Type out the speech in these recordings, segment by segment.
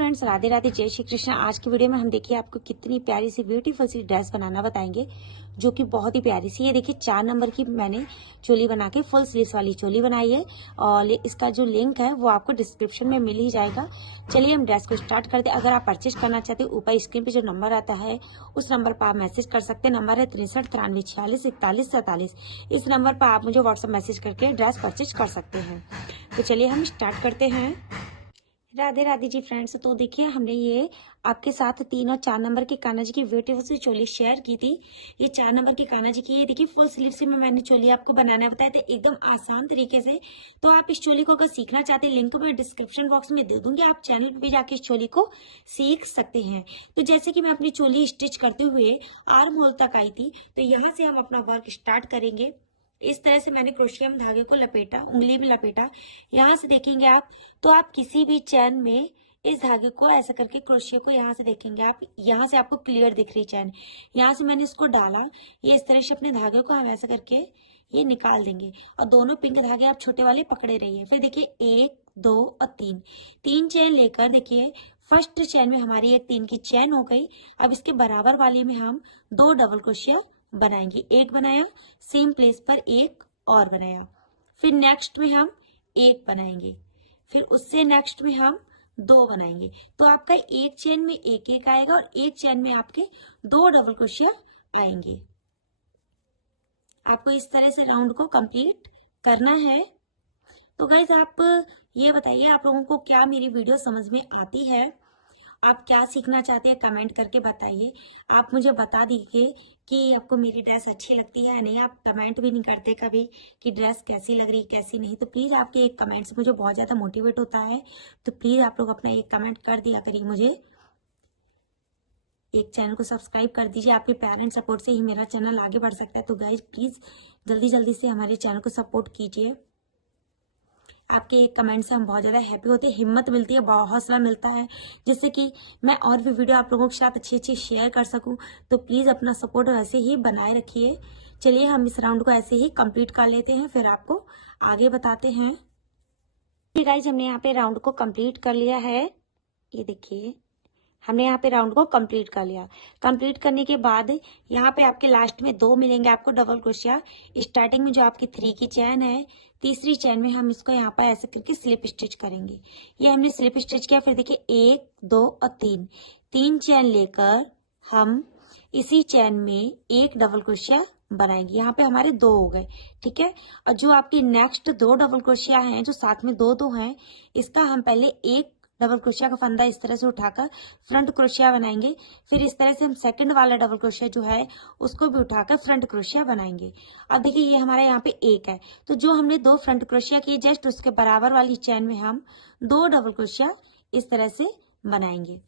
Friends, Radhe Radhe, जय श्री कृष्ण। आज की वीडियो में हम देखिए आपको कितनी प्यारी सी ब्यूटीफुल सी ड्रेस बनाना बताएंगे, जो कि बहुत ही प्यारी सी। ये देखिए 4 नंबर की मैंने चोली बना के फुल स्लीव्स वाली चोली बनाई है और इसका जो लिंक है वो आपको डिस्क्रिप्शन में मिल ही जाएगा। चलिए हम ड्रेस को स्टार्ट करते हैं। अगर आप परचेज करना चाहते हैं, ऊपर स्क्रीन पे जो नंबर आता है उस नंबर पर आप मैसेज कर सकते हैं। नंबर है 63 93 46 41 41। इस नंबर पर आप मुझे व्हाट्सएप मैसेज करके ड्रेस परचेज कर सकते हैं। तो चलिए हम स्टार्ट करते हैं। राधे राधे जी फ्रेंड्स, तो देखिए हमने ये आपके साथ 3 और 4 नंबर की कान्हा जी की ब्यूटीफुल सी चोली शेयर की थी। ये 4 नंबर की कान्हा जी की है। देखिए फुल स्लीव से मैंने चोली आपको बनाना बताया था एकदम आसान तरीके से। तो आप इस चोली को अगर सीखना चाहते हैं, लिंक मैं डिस्क्रिप्शन बॉक्स में दे दूंगी, आप चैनल पे जाके इस चोली को सीख सकते हैं। तो जैसे कि मैं अपनी चोली स्टिच करते हुए आर्म होल तक आई थी, तो यहाँ से हम अपना वर्क स्टार्ट करेंगे। इस तरह से मैंने क्रोशिया में धागे को लपेटा, उंगली में लपेटा। यहाँ से देखेंगे आप, तो आप किसी भी चैन में इस धागे को ऐसा करके क्रोशिया को यहाँ से देखेंगे आप, यहाँ से आपको क्लियर दिख रही चैन। यहाँ से मैंने इसको डाला, ये इस तरह से अपने धागे को हम ऐसा करके ये निकाल देंगे और दोनों पिंक धागे आप छोटे वाले पकड़े रहिए। फिर देखिए 1 2 और 3 चैन लेकर देखिए फर्स्ट चैन में हमारी एक 3 की चैन हो गई। अब इसके बराबर वाली में हम 2 डबल क्रोशिया बनाएंगे। एक बनाया, सेम प्लेस पर एक और बनाया, फिर नेक्स्ट में हम एक बनाएंगे, फिर उससे नेक्स्ट में हम 2 बनाएंगे। तो आपका एक चेन में एक एक आएगा और एक चेन में आपके 2 डबल क्रोशिया आएंगे। आपको इस तरह से राउंड को कंप्लीट करना है। तो गाइस आप ये बताइए, आप लोगों को क्या मेरी वीडियो समझ में आती है? आप क्या सीखना चाहते हैं कमेंट करके बताइए। आप मुझे बता दीजिए कि आपको मेरी ड्रेस अच्छी लगती है या नहीं। आप कमेंट भी नहीं करते कभी कि ड्रेस कैसी लग रही कैसी नहीं। तो प्लीज़ आपके एक कमेंट से मुझे बहुत ज़्यादा मोटिवेट होता है। तो प्लीज़ आप लोग अपना एक कमेंट कर दिया करिए मुझे। एक चैनल को सब्सक्राइब कर दीजिए, आपके प्यार एंड सपोर्ट से ही मेरा चैनल आगे बढ़ सकता है। तो गाइज प्लीज़ जल्दी जल्दी से हमारे चैनल को सपोर्ट कीजिए। आपके एक कमेंट से हम बहुत ज़्यादा हैप्पी होते हैं, हिम्मत मिलती है, बहुत हौसला मिलता है, जिससे कि मैं और भी वीडियो आप लोगों के साथ अच्छी अच्छी शेयर कर सकूं। तो प्लीज़ अपना सपोर्ट वैसे ही बनाए रखिए। चलिए हम इस राउंड को ऐसे ही कंप्लीट कर लेते हैं, फिर आपको आगे बताते हैं। गाइज हमने यहाँ पे राउंड को कंप्लीट कर लिया है। ये देखिए हमने यहाँ पे राउंड को कंप्लीट कर लिया। कंप्लीट करने के बाद यहाँ पे आपके लास्ट में 2 मिलेंगे आपको डबल क्रोशिया। स्टार्टिंग में जो आपकी 3 की चैन है, तीसरी चैन में हम इसको यहाँ पर ऐसे करके स्लिप स्टिच करेंगे। ये हमने स्लिप स्टिच किया। फिर देखिए 1 2 और 3 चैन लेकर हम इसी चैन में एक डबल क्रोशिया बनाएंगे। यहाँ पे हमारे 2 हो गए, ठीक है। और जो आपके नेक्स्ट 2 डबल क्रोशिया हैं, जो साथ में 2 2 हैं, इसका हम पहले एक डबल क्रोशिया का फंदा इस तरह से उठाकर फ्रंट क्रोशिया बनाएंगे। फिर इस तरह से हम सेकंड वाला डबल क्रोशिया जो है उसको भी उठाकर फ्रंट क्रोशिया बनाएंगे। अब देखिए ये हमारे यहाँ पे एक है, तो जो हमने 2 फ्रंट क्रोशिया किए जस्ट उसके बराबर वाली चैन में हम 2 डबल क्रोशिया इस तरह से बनाएंगे।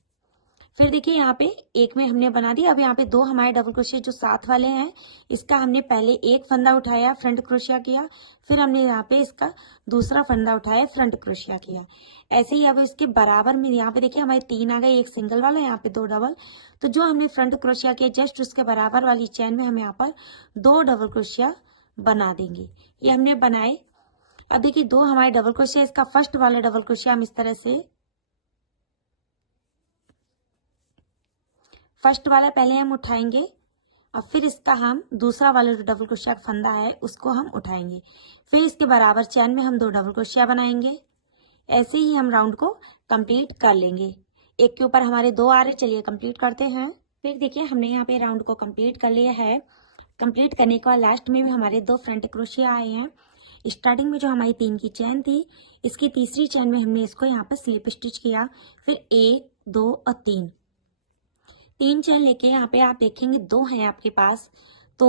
फिर देखिए यहाँ पे एक में हमने बना दिया। अब यहाँ पे 2 हमारे डबल क्रोशिया जो साथ वाले हैं, इसका हमने पहले एक फंदा उठाया, फ्रंट क्रोशिया किया, फिर हमने यहाँ पे इसका दूसरा फंदा उठाया, फ्रंट क्रोशिया किया। ऐसे ही अब इसके बराबर में यहाँ पे देखिए हमारे 3 आ गए, एक सिंगल वाला, यहाँ पे 2 डबल। तो जो हमने फ्रंट क्रोशिया किया जस्ट उसके बराबर वाली चैन में हम यहाँ पर 2 डबल क्रोशिया बना देंगे। ये हमने बनाए। अब देखिए 2 हमारे डबल क्रोशिया, इसका फर्स्ट वाला डबल क्रोशिया हम इस तरह से फर्स्ट वाला पहले हम उठाएंगे और फिर इसका हम दूसरा वाला जो डबल क्रोशिया का फंदा है उसको हम उठाएंगे। फिर इसके बराबर चैन में हम 2 डबल क्रोशिया बनाएंगे। ऐसे ही हम राउंड को कंप्लीट कर लेंगे। एक के ऊपर हमारे 2 आ रहे, चलिए कंप्लीट करते हैं। फिर देखिए हमने यहाँ पे राउंड को कंप्लीट कर लिया है। कंप्लीट करने के बाद लास्ट में भी हमारे 2 फ्रंट क्रोशिया आए हैं। स्टार्टिंग में जो हमारी 3 की चैन थी, इसकी तीसरी चैन में हमने इसको यहाँ पे स्लिप स्टिच किया। फिर 1 2 और 3 चैन लेके यहाँ पे आप देखेंगे 2 हैं आपके पास। तो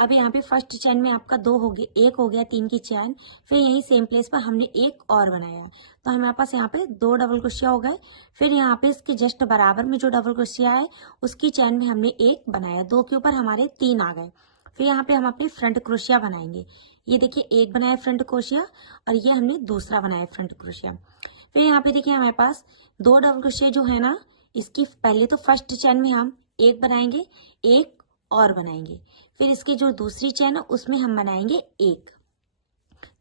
अब यहाँ पे फर्स्ट चैन में आपका 2 हो गया, 1 हो गया 3 की चैन। फिर यही सेम प्लेस पर हमने एक और बनाया, तो हमारे पास यहाँ पे 2 डबल क्रोशिया हो गए। फिर यहाँ पे इसके जस्ट बराबर में जो डबल क्रोशिया है उसकी चैन में हमने एक बनाया, 2 के ऊपर हमारे 3 आ गए। फिर यहाँ पे हम अपने फ्रंट क्रोशिया बनाएंगे। ये देखिए एक बनाया फ्रंट क्रोशिया और ये हमने दूसरा बनाया फ्रंट क्रोशिया। फिर यहाँ पे देखिए हमारे पास 2 डबल क्रोशिया जो है ना, इसकी पहले तो फर्स्ट चैन में हम एक बनाएंगे, एक और बनाएंगे। फिर इसकी जो दूसरी चैन है उसमें हम बनाएंगे एक।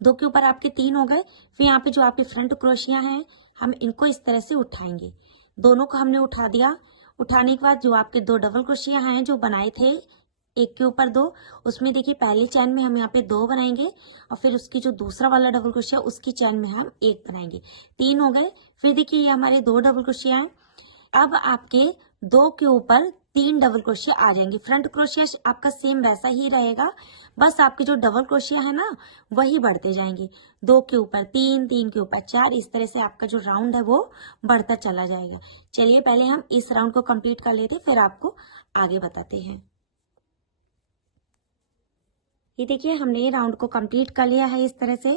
2 के ऊपर आपके 3 हो गए। फिर यहाँ पे जो आपके फ्रंट क्रोशिया हैं हम इनको इस तरह से उठाएंगे। दोनों को हमने उठा दिया। उठाने के बाद जो आपके 2 डबल क्रोशिया हैं जो बनाए थे एक के ऊपर 2, उसमें देखिए पहली चैन में हम यहाँ पे 2 बनाएंगे और फिर उसकी जो दूसरा वाला डबल क्रोशिया उसकी चैन में हम 1 बनाएंगे। 3 हो गए। फिर देखिए ये हमारे 2 डबल क्रोशिया हैं। अब आपके 2 के ऊपर 3 डबल क्रोशिया आ जाएंगे। फ्रंट क्रोशिया आपका सेम वैसा ही रहेगा, बस आपके जो डबल क्रोशिया है ना वही बढ़ते जाएंगे। 2 के ऊपर 3, 3 के ऊपर 4, इस तरह से आपका जो राउंड है वो बढ़ता चला जाएगा। चलिए पहले हम इस राउंड को कंप्लीट कर लेते हैं, फिर आपको आगे बताते हैं। ये देखिए हमने ये राउंड को कंप्लीट कर लिया है इस तरह से।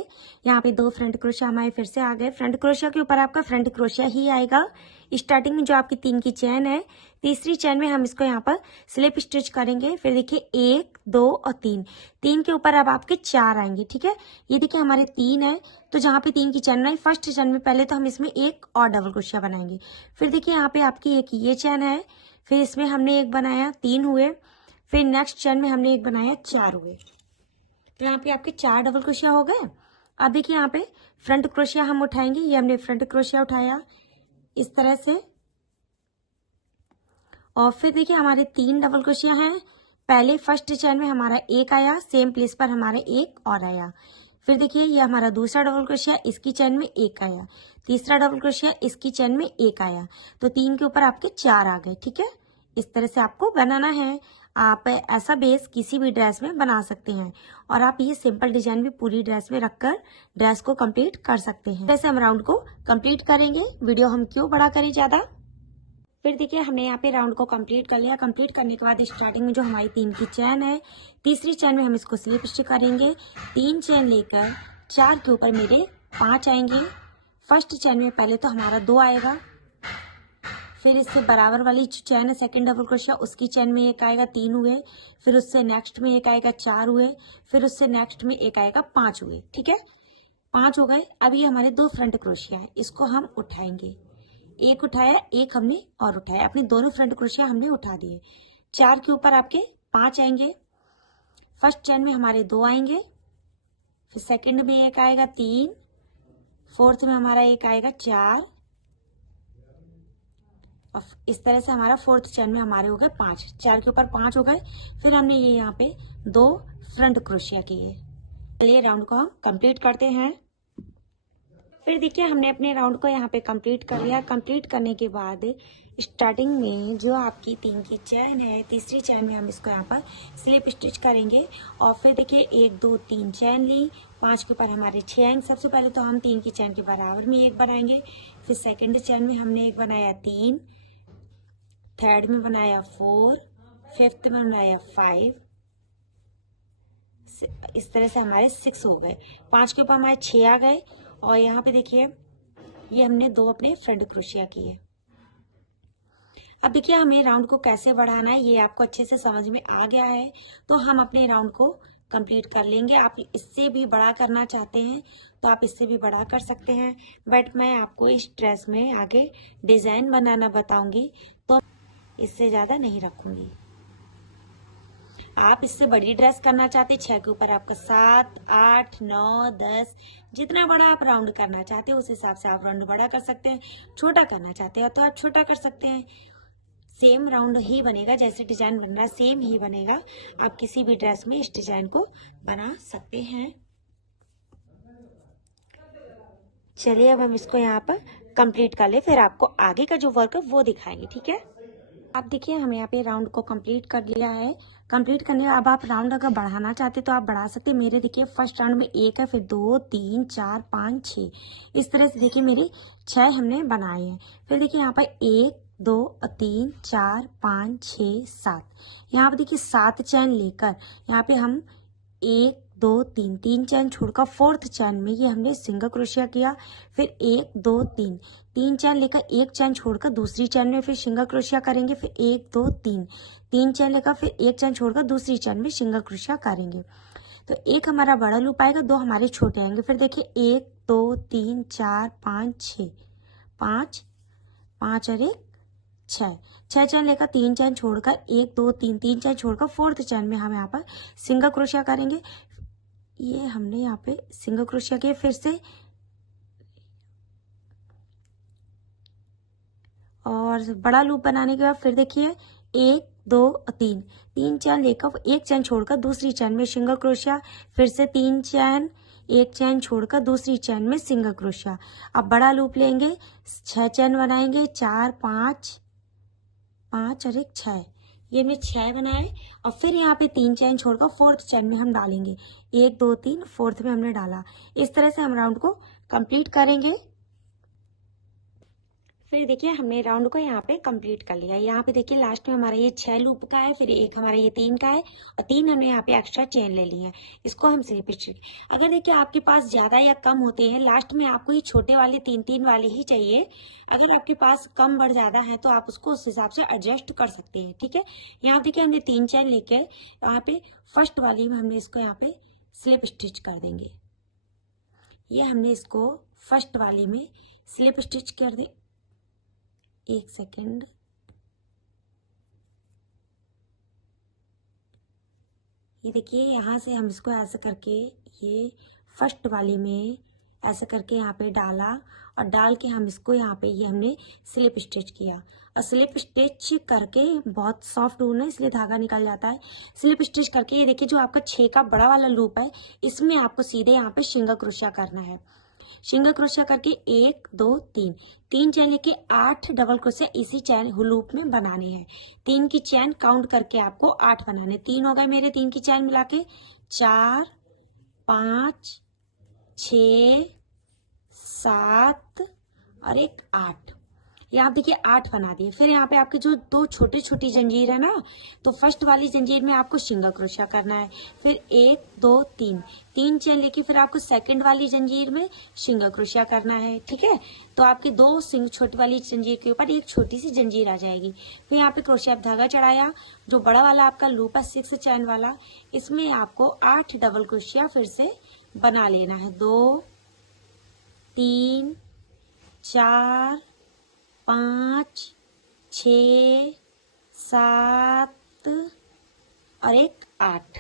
यहाँ पे 2 फ्रंट क्रोशिया हमारे फिर से आ गए। फ्रंट क्रोशिया के ऊपर आपका फ्रंट क्रोशिया ही आएगा। स्टार्टिंग में जो आपकी 3 की चैन है, तीसरी चैन में हम इसको यहाँ पर स्लिप स्टिच करेंगे। फिर देखिए 1, 2 और 3, 3 के ऊपर अब आपके 4 आएंगे। ठीक है, ये देखिए हमारे 3 है, तो जहाँ पे 3 की चैन बनाई फर्स्ट चैन में पहले तो हम इसमें 1 और डबल क्रोशिया बनाएंगे। फिर देखिए यहाँ पे आपकी एक ये चैन है, फिर इसमें हमने 1 बनाया, 3 हुए। फिर नेक्स्ट चैन में हमने 1 बनाया, 4 हुए। तो यहाँ पे आपके 4 डबल क्रोशिया हो गए। अब देखिए यहाँ पे फ्रंट क्रोशिया हम उठाएंगे। ये हमने फ्रंट क्रोशिया उठाया इस तरह से, और फिर देखिए हमारे 3 डबल क्रोशिया हैं। पहले फर्स्ट चैन में हमारा 1 आया, सेम प्लेस पर हमारे 1 और आया। फिर देखिए ये हमारा दूसरा डबल क्रोशिया, इसकी चैन में 1 आया। तीसरा डबल क्रोशिया, इसकी चैन में 1 आया। तो 3 के ऊपर आपके 4 आ गए। ठीक है, इस तरह से आपको बनाना है। आप ऐसा बेस किसी भी ड्रेस में बना सकते हैं और आप ये सिंपल डिजाइन भी पूरी ड्रेस में रखकर ड्रेस को कंप्लीट कर सकते हैं। वैसे हम राउंड को कंप्लीट करेंगे, वीडियो हम क्यों बड़ा करें ज्यादा। फिर देखिए हमने यहाँ पे राउंड को कंप्लीट कर लिया। कंप्लीट करने के बाद स्टार्टिंग में जो हमारी 3 की चैन है, तीसरी चैन में हम इसको स्लिप स्टिच करेंगे। 3 चैन लेकर 4 के ऊपर मेरे 5 आएंगे। फर्स्ट चैन में पहले तो हमारा 2 आएगा, फिर इससे बराबर वाली चैन है सेकंड डबल क्रोशिया, उसकी चैन में 1 आएगा, 3 हुए। फिर उससे नेक्स्ट में 1 आएगा, 4 हुए। फिर उससे नेक्स्ट में 1 आएगा, 5 हुए। ठीक है, 5 हो गए। अब ये हमारे 2 फ्रंट क्रोशिया है, इसको हम उठाएंगे। 1 उठाया, 1 हमने और उठाया, अपने दोनों फ्रंट क्रोशिया हमने उठा दिए। 4 के ऊपर आपके 5 आएंगे। फर्स्ट चैन में हमारे 2 आएंगे, फिर सेकंड में 1 आएगा, 3, फोर्थ में हमारा 1 आएगा, 4, और इस तरह से हमारा फोर्थ चैन में हमारे हो गए 5। 4 के ऊपर 5 हो गए। फिर हमने ये यहाँ पे 2 फ्रंट क्रोशिया किए। चलिए राउंड को हम कंप्लीट करते हैं। फिर देखिए हमने अपने राउंड को यहाँ पे कंप्लीट कर लिया। कंप्लीट करने के बाद स्टार्टिंग में जो आपकी 3 की चैन है, तीसरी चैन में हम इसको यहाँ पर स्लिप स्टिच करेंगे। और फिर देखिए 1, 2, 3 चैन ली, 5 के ऊपर हमारे 6 आएंगे। सबसे पहले तो हम 3 की चैन के बराबर में 1 बनाएंगे। फिर सेकेंड चैन में हमने 1 बनाया, 3, थर्ड में बनाया 4, फिफ्थ में बनाया 5, इस तरह से हमारे 6 हो गए। 5 के ऊपर हमारे 6 आ गए। और यहाँ पे देखिए ये हमने 2 अपने फ्रंट क्रोशिया किए। अब देखिए हमें राउंड को कैसे बढ़ाना है ये आपको अच्छे से समझ में आ गया है, तो हम अपने राउंड को कंप्लीट कर लेंगे। आप इससे भी बड़ा करना चाहते हैं तो आप इससे भी बड़ा कर सकते हैं, बट मैं आपको इस ड्रेस में आगे डिजाइन बनाना बताऊंगी तो इससे ज्यादा नहीं रखूंगी। आप इससे बड़ी ड्रेस करना चाहते 6 के ऊपर आपका 7, 8, 9, 10, जितना बड़ा आप राउंड करना चाहते हैं उस हिसाब से आप राउंड बड़ा कर सकते हैं। छोटा करना चाहते हैं तो आप छोटा कर सकते हैं। सेम राउंड ही बनेगा, जैसे डिजाइन बन रहा है सेम ही बनेगा। आप किसी भी ड्रेस में इस डिजाइन को बना सकते हैं। चलिए अब हम इसको यहाँ पर कंप्लीट कर ले, फिर आपको आगे का जो वर्क है वो दिखाएंगे। ठीक है, आप देखिए हम यहाँ पे राउंड को कंप्लीट कर लिया है। कंप्लीट करने के अब आप राउंड अगर बढ़ाना चाहते तो आप बढ़ा सकते हैं। मेरे देखिए फर्स्ट राउंड में 1 है, फिर 2, 3, 4, 5, 6, इस तरह से देखिए मेरे 6 हमने बनाए हैं। फिर देखिए यहाँ पर 1, 2, 3, 4, 5, 6, 7, यहाँ पर देखिए 7 चैन लेकर यहाँ पे हम 1, 2, 3, 3 चैन छोड़कर फोर्थ चैन में ये हमने सिंगल क्रोशिया किया। फिर 1, 2, 3, 3 चैन लेकर 1 चैन छोड़कर दूसरी चैन में फिर सिंगल क्रोशिया करेंगे। फिर 1, 2, 3, 3 चैन लेकर फिर 1 चैन छोड़कर दूसरी चैन में सिंगल क्रोशिया करेंगे। तो एक हमारा बड़ा लूप आएगा, 2 हमारे छोटे आएंगे। फिर देखिए 1, 2, 3, 4, 5, 6, 5, 5 और 1, 6 चैन लेकर 3 चैन छोड़कर 1, 2, 3, 3 चैन छोड़कर फोर्थ चैन में हम यहाँ पर सिंगल क्रोशिया करेंगे। ये हमने यहाँ पे सिंगल क्रोशिया किया। फिर से और और बड़ा लूप बनाने के बाद फिर देखिए 1 2 3 3 चैन लेकर एक चैन छोड़कर दूसरी चैन में सिंगल क्रोशिया, फिर से 3 चैन, एक चैन छोड़कर दूसरी चैन में सिंगल क्रोशिया। अब बड़ा लूप लेंगे, 6 चैन बनाएंगे, 4 5 5 और 1 6, ये हमने 6 बनाए। और फिर यहाँ पे 3 चैन छोड़कर फोर्थ चैन में हम डालेंगे, 1 2 3 फोर्थ में हमने डाला। इस तरह से हम राउंड को कंप्लीट करेंगे। फिर देखिए हमने राउंड को यहाँ पे कंप्लीट कर लिया। यहाँ पे देखिए लास्ट में हमारा ये 6 लूप का है, फिर एक हमारा ये 3 का है और 3 हमने यहाँ पे एक्स्ट्रा चेन ले ली है। इसको हम स्लिप स्टिच, अगर देखिए आपके पास ज्यादा या कम होते हैं, लास्ट में आपको ये छोटे वाले 3 वाले ही चाहिए। अगर आपके पास कम बढ़ ज्यादा है तो आप उसको उस हिसाब से एडजस्ट कर सकते हैं, ठीक है। यहाँ देखिए हमने 3 चेन लेके यहाँ पे फर्स्ट वाली में हमने इसको यहाँ पे स्लिप स्टिच कर देंगे। ये हमने इसको फर्स्ट वाले में स्लिप स्टिच कर दे। एक सेकेंड, ये देखिए यहाँ से हम इसको ऐसे करके ये फर्स्ट वाले में ऐसे करके यहाँ पे डाला और डाल के हम इसको यहाँ पे ये हमने स्लिप स्टिच किया। और स्लिप स्टिच करके बहुत सॉफ्ट ऊन है इसलिए धागा निकल जाता है। स्लिप स्टिच करके ये देखिए जो आपका 6 का बड़ा वाला लूप है, इसमें आपको सीधे यहाँ पे सिंगल क्रोशिया करना है। सिंगल क्रोशिया करके 1 2 3 चैन लेके 8 डबल क्रोशिया इसी चैन लूप में बनाने हैं। 3 की चैन काउंट करके आपको 8 बनाने। 3 हो गए मेरे, 3 की चैन मिला के 4 5 6 7 और 1 8। ये आप देखिए 8 बना दिए। फिर यहाँ पे आपके जो 2 छोटी छोटी जंजीर है ना, तो फर्स्ट वाली जंजीर में आपको सिंगल क्रोशिया करना है। फिर 1 2 3 चैन लेके फिर आपको सेकंड वाली जंजीर में सिंगल क्रोशिया करना है, ठीक है। तो आपकी 2 छोटी वाली जंजीर के ऊपर एक छोटी सी जंजीर आ जाएगी। फिर यहाँ पे क्रोशिया धागा चढ़ाया। जो बड़ा वाला आपका लूप है 6 चैन वाला, इसमें आपको 8 डबल क्रोशिया फिर से बना लेना है। 2 3 4 5 6 7 और 1 8।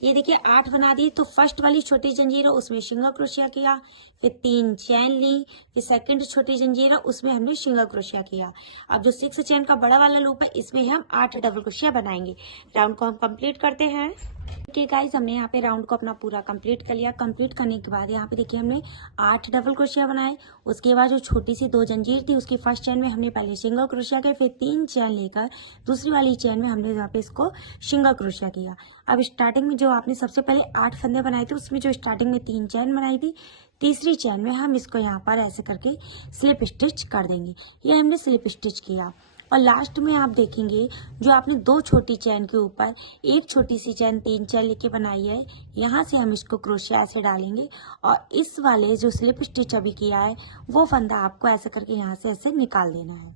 ये देखिए 8 बना दिए। तो फर्स्ट वाली छोटी जंजीर है उसमें सिंगल क्रोशिया किया, फिर 3 चैन ली, फिर सेकंड छोटी जंजीर है उसमें हमने सिंगल क्रोशिया किया। अब जो 6 चैन का बड़ा वाला लूप है इसमें हम 8 डबल क्रोशिया बनाएंगे। राउंड को हम कंप्लीट करते हैं। देखिए गाइस हमने यहाँ पे राउंड को अपना पूरा कंप्लीट कर लिया। कंप्लीट करने के बाद यहाँ पे देखिए हमने 8 डबल क्रोशिया बनाए। उसके बाद जो छोटी सी 2 जंजीर थी उसकी फर्स्ट चैन में हमने पहले सिंगल क्रोशिया किया, फिर 3 चैन लेकर दूसरी वाली चैन में हमने यहाँ पे इसको सिंगल क्रोशिया किया। अब स्टार्टिंग में जो आपने सबसे पहले 8 फंदे बनाए थे उसमें जो स्टार्टिंग में 3 चैन बनाई थी, तीसरी चैन में हम इसको यहाँ पर ऐसे करके स्लिप स्टिच कर देंगे। ये हमने स्लिप स्टिच किया। और लास्ट में आप देखेंगे जो आपने 2 छोटी चैन के ऊपर एक छोटी सी चैन 3 चैन लेके बनाई है, यहाँ से हम इसको क्रोशिया ऐसे डालेंगे और इस वाले जो स्लिप स्टिच अभी किया है वो फंदा आपको ऐसे करके यहाँ से ऐसे निकाल देना है।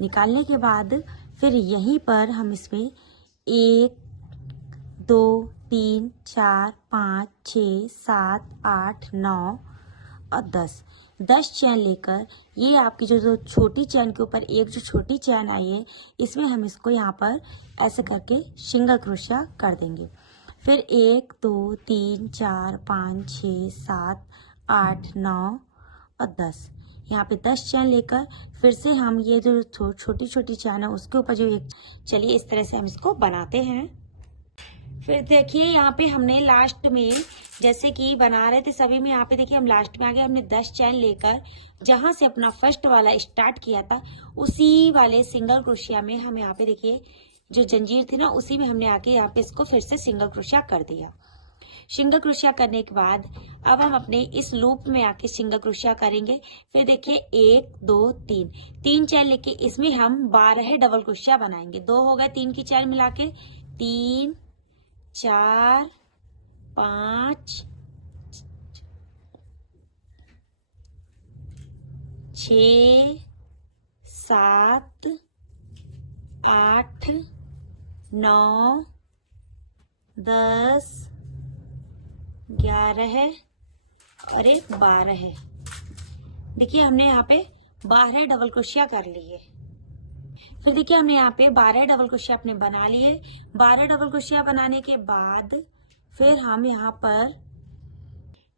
निकालने के बाद फिर यहीं पर हम इसमें 1 2 3 4 5 6 7 8 9 और 10 चैन लेकर ये आपकी जो छोटी चैन के ऊपर एक जो छोटी चैन आई है इसमें हम इसको यहाँ पर ऐसे करके सिंगल क्रोशिया कर देंगे। फिर 1 2 3 4 5 6 7 8 9 और 10, यहाँ पे 10 चैन लेकर फिर से हम ये जो छोटी छोटी चैन है उसके ऊपर जो एक, चलिए इस तरह से हम इसको बनाते हैं। फिर देखिए यहाँ पे हमने लास्ट में जैसे कि बना रहे थे सभी में, यहाँ पे देखिए हम लास्ट में आ गए। हमने 10 चैन लेकर जहां से अपना फर्स्ट वाला स्टार्ट किया था उसी वाले सिंगल क्रोशिया में हम यहाँ पे देखिए जो जंजीर थी ना उसी में हमने आके यहाँ पे इसको फिर से सिंगल क्रोशिया कर दिया। सिंगल क्रोशिया करने के बाद अब हम अपने इस लूप में आके सिंगल क्रोशिया करेंगे। फिर देखिए 1 2 3 चैन लेके इसमें हम 12 डबल क्रोशिया बनाएंगे। 2 हो गए 3 की चैन मिला के, 3 4 5 6 7 8 9 10 11 और 12 है। देखिए हमने यहाँ पे 12 डबल क्रोशिया कर लिए। फिर देखिए हमने यहाँ पे 12 डबल क्रोशिया अपने बना लिए। 12 डबल क्रोशिया बनाने के बाद फिर हम यहाँ पर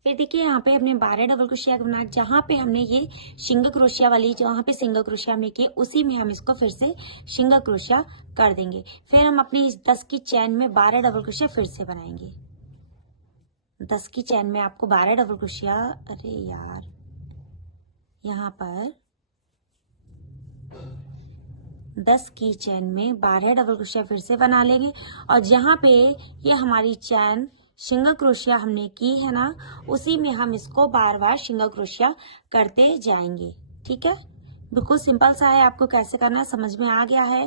फिर देखिए यहाँ पे हमने 12 डबल क्रोशिया बनाया, जहाँ पे हमने ये सिंगल क्रोशिया वाली जहाँ पे सिंगल क्रोशिया हमने किए उसी में हम इसको फिर से सिंगल क्रोशिया कर देंगे। फिर हम अपनी इस 10 की चैन में 12 डबल क्रोशिया फिर से बनाएंगे। 10 की चैन में आपको 12 डबल क्रोशिया, अरे यार यहाँ पर 10 की चैन में 12 डबल क्रोशिया फिर से बना लेंगे, और जहाँ पे ये हमारी चैन सिंगल क्रोशिया हमने की है ना, उसी में हम इसको बार बार सिंगल क्रोशिया करते जाएंगे। ठीक है, बिल्कुल सिंपल सा है, आपको कैसे करना है समझ में आ गया है।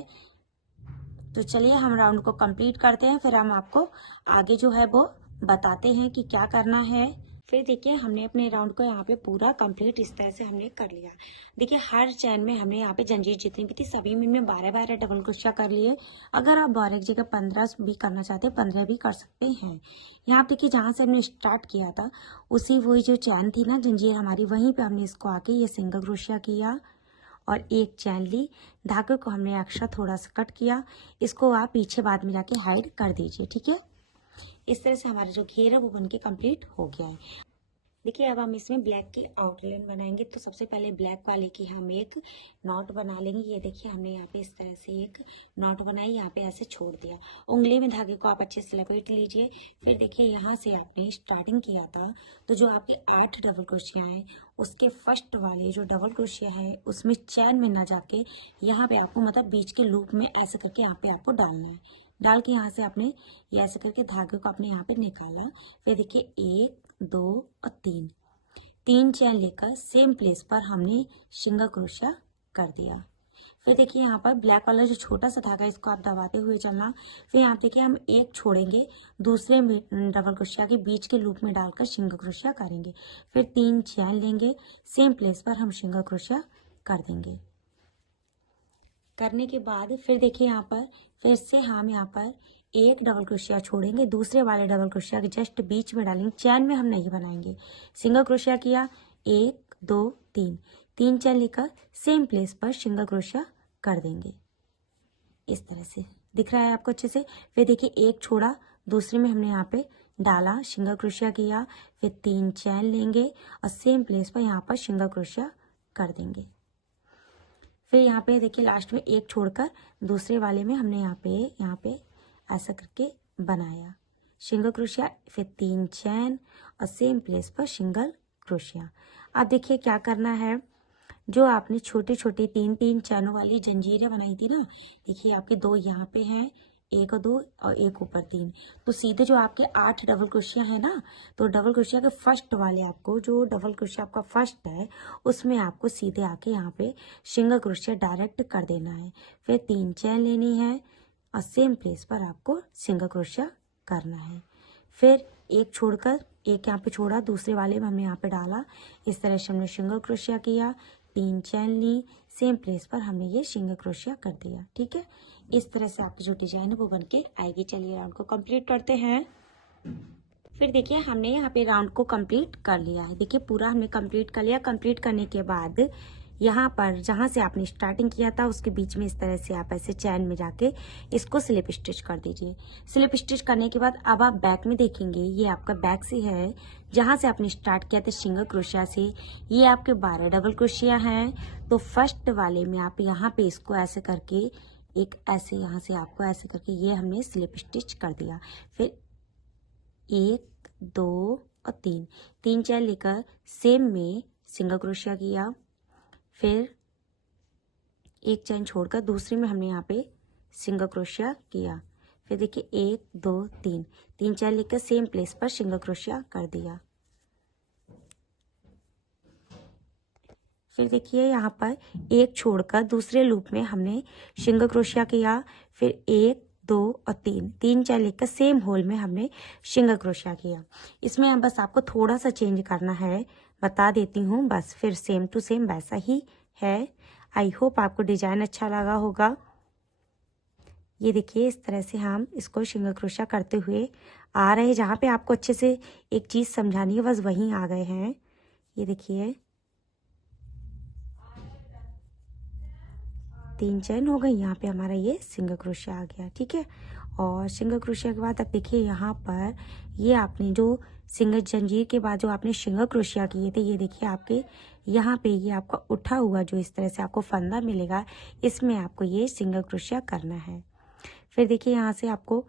तो चलिए हम राउंड को कंप्लीट करते हैं, फिर हम आपको आगे जो है वो बताते हैं कि क्या करना है। फिर देखिए हमने अपने राउंड को यहाँ पे पूरा कंप्लीट इस तरह से हमने कर लिया। देखिए हर चैन में हमने यहाँ पे जंजीर जितनी भी थी सभी में 12-12 डबल क्रोशिया कर लिए। अगर आप 12 की जगह 15 भी करना चाहते हैं 15 भी कर सकते हैं। यहाँ पे देखिए जहाँ से हमने स्टार्ट किया था उसी वही जो चैन थी ना जंजीर हमारी, वहीं पे हमने इसको आके ये सिंगल क्रोशिया किया और एक चैन ली। धागे को हमने एक्स्ट्रा थोड़ा सा कट किया, इसको आप पीछे बाद में जाके हाइड कर दीजिए। ठीक है, इस तरह से हमारा जो घेर है वो बनके कंप्लीट हो गया है। देखिए अब हम इसमें ब्लैक की आउटलाइन बनाएंगे, तो सबसे पहले ब्लैक वाले की हम एक नॉट बना लेंगे। ये देखिए हमने यहाँ पे इस तरह से एक नॉट बनाई, यहाँ पे ऐसे छोड़ दिया। उंगली में धागे को आप अच्छे से लपेट लीजिए। फिर देखिए यहाँ से आपने स्टार्टिंग किया था तो जो आपके 8 डबल क्रोशिया हैं उसके फर्स्ट वाले जो डबल क्रोशिया है उसमें चैन में ना जाके यहाँ पे आपको मतलब बीच के लूप में ऐसे करके यहाँ पे आपको डालना है। डाल के यहाँ से आपने ये ऐसे करके धागे को आपने यहाँ पे निकाला। फिर देखिए 1 2 और 3 चैन लेकर सेम प्लेस पर हमने सिंगल क्रोशिया कर दिया। फिर देखिए यहाँ पर ब्लैक वाला जो छोटा सा धागा इसको आप दबाते हुए चलना। फिर यहाँ देखिए हम एक छोड़ेंगे, दूसरे डबल क्रोशिया के बीच के लूप में डालकर सिंगल क्रोशिया करेंगे। फिर 3 चैन लेंगे, सेम प्लेस पर हम सिंगल क्रोशिया कर देंगे। करने के बाद फिर देखिए यहाँ पर फिर से हम यहाँ पर एक डबल क्रोशिया छोड़ेंगे, दूसरे वाले डबल क्रोशिया के जस्ट बीच में डालेंगे। चैन में हम नहीं बनाएंगे, सिंगल क्रोशिया किया 1 2 3 चैन लेकर सेम प्लेस पर सिंगल क्रोशिया कर देंगे। इस तरह से दिख रहा है आपको अच्छे से। फिर देखिए एक छोड़ा, दूसरे में हमने यहाँ पे डाला, सिंगल क्रोशिया किया। फिर 3 चैन लेंगे और सेम प्लेस पर यहाँ पर सिंगल क्रोशिया कर देंगे। फिर यहाँ पे देखिए लास्ट में एक छोड़कर दूसरे वाले में हमने यहाँ पे ऐसा करके बनाया सिंगल क्रोशिया। फिर 3 चैन और सेम प्लेस पर सिंगल क्रोशिया। अब देखिए क्या करना है, जो आपने छोटे छोटे 3 चैनों वाली जंजीरें बनाई थी ना, देखिए आपके 2 यहाँ पे हैं, 1 और 2 और एक ऊपर 3, तो सीधे जो आपके 8 डबल क्रोशिया है ना, तो डबल क्रोशिया के फर्स्ट वाले आपको जो डबल क्रोशिया आपका फर्स्ट है उसमें आपको सीधे आके यहाँ पे सिंगल क्रोशिया डायरेक्ट कर देना है। फिर 3 चैन लेनी है और सेम प्लेस पर आपको सिंगल क्रोशिया करना है। फिर एक छोड़कर एक यहाँ पे छोड़ा, दूसरे वाले में हमने यहाँ पे डाला, इस तरह से हमने सिंगल क्रोशिया किया, 3 चैन ली, सेम प्लेस पर हमने ये सिंगल क्रोशिया कर दिया। ठीक है, इस तरह से आपकी जो डिजाइन है वो बनके आएगी। चलिए राउंड को कंप्लीट करते हैं। फिर देखिए हमने यहाँ पे राउंड को कंप्लीट कर लिया है। देखिए पूरा हमने कंप्लीट कर लिया। कंप्लीट करने के बाद यहाँ पर जहाँ से आपने स्टार्टिंग किया था उसके बीच में इस तरह से आप ऐसे चैन में जाके इसको स्लिप स्टिच कर दीजिए। स्लिप स्टिच करने के बाद अब आप बैक में देखेंगे, ये आपका बैक से है जहाँ से आपने स्टार्ट किया था सिंगल क्रोशिया से, ये आपके 12 डबल क्रोशिया हैं। तो फर्स्ट वाले में आप यहाँ पे इसको ऐसे करके एक ऐसे यहाँ से आपको ऐसे करके ये हमने स्लिप स्टिच कर दिया। फिर 1 2 और 3 चैन लेकर सेम में सिंगल क्रोशिया किया। फिर एक चैन छोड़कर दूसरे में हमने यहाँ पे सिंगल क्रोशिया किया। फिर देखिए 1 2 3 चैन लेकर सेम प्लेस पर सिंगल क्रोशिया कर दिया। फिर देखिए यहाँ पर एक छोड़कर दूसरे लूप में हमने सिंगल क्रोशिया किया। फिर 1 2 और 3 चैन लेकर सेम होल में हमने सिंगल क्रोशिया किया। इसमें अब बस आपको थोड़ा सा चेंज करना है, बता देती हूँ, बस फिर सेम टू सेम वैसा ही है। आई होप आपको डिजाइन अच्छा लगा होगा। ये देखिए इस तरह से हम इसको सिंगल क्रोशिया करते हुए आ रहे हैं। जहाँ पे आपको अच्छे से एक चीज समझानी है बस वहीं आ गए हैं। ये देखिए 3 चैन हो गई, यहाँ पे हमारा ये सिंगल क्रोशिया आ गया। ठीक है, और सिंगल क्रोशिया के बाद अब देखिए यहाँ पर ये आपने जो सिंगल जंजीर के बाद जो आपने सिंगल क्रोशिया किए थे, ये देखिए आपके यहाँ पे ये आपका उठा हुआ जो इस तरह से आपको फंदा मिलेगा, इसमें आपको ये सिंगल क्रोशिया करना है। फिर देखिए यहाँ से आपको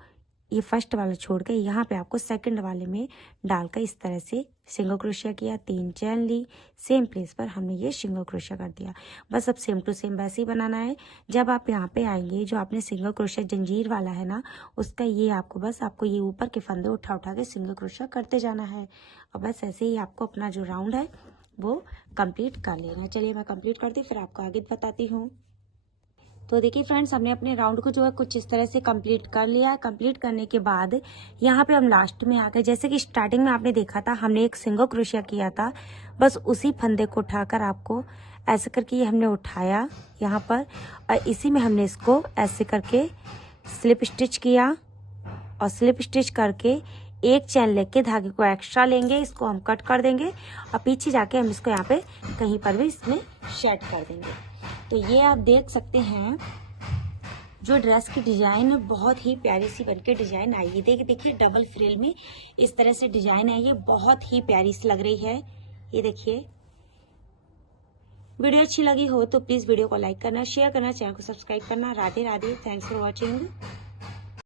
ये फर्स्ट वाला छोड़ के यहाँ पे आपको सेकंड वाले में डालकर इस तरह से सिंगल क्रोशिया किया, 3 चेन ली, सेम प्लेस पर हमने ये सिंगल क्रोशिया कर दिया। बस अब सेम टू सेम वैसे ही बनाना है। जब आप यहाँ पे आएंगे, जो आपने सिंगल क्रोशिया जंजीर वाला है ना, उसका ये आपको ये ऊपर के फंदे उठा उठा के सिंगल क्रोशिया करते जाना है। और बस ऐसे ही आपको अपना जो राउंड है वो कंप्लीट कर लेना है। चलिए मैं कंप्लीट करती हूँ, फिर आपको आगे बताती हूँ। तो देखिए फ्रेंड्स, हमने अपने राउंड को जो है कुछ इस तरह से कंप्लीट कर लिया है। कंप्लीट करने के बाद यहाँ पे हम लास्ट में आ गए। जैसे कि स्टार्टिंग में आपने देखा था, हमने एक सिंगल क्रोशिया किया था, बस उसी फंदे को उठाकर आपको ऐसे करके ये हमने उठाया यहाँ पर, और इसी में हमने इसको ऐसे करके स्लिप स्टिच किया। और स्लिप स्टिच करके एक चैन लेके धागे को एक्स्ट्रा लेंगे, इसको हम कट कर देंगे और पीछे जाके हम इसको यहाँ पे कहीं पर भी इसमें सेट कर देंगे। तो ये आप देख सकते हैं, जो ड्रेस की डिजाइन है बहुत ही प्यारी सी बनके डिजाइन आई है। देखिए डबल फ्रिल में इस तरह से डिजाइन आई है, बहुत ही प्यारी सी लग रही है। ये देखिए, वीडियो अच्छी लगी हो तो प्लीज वीडियो को लाइक करना, शेयर करना, चैनल को सब्सक्राइब करना। Radhe Radhe, thanks for watching.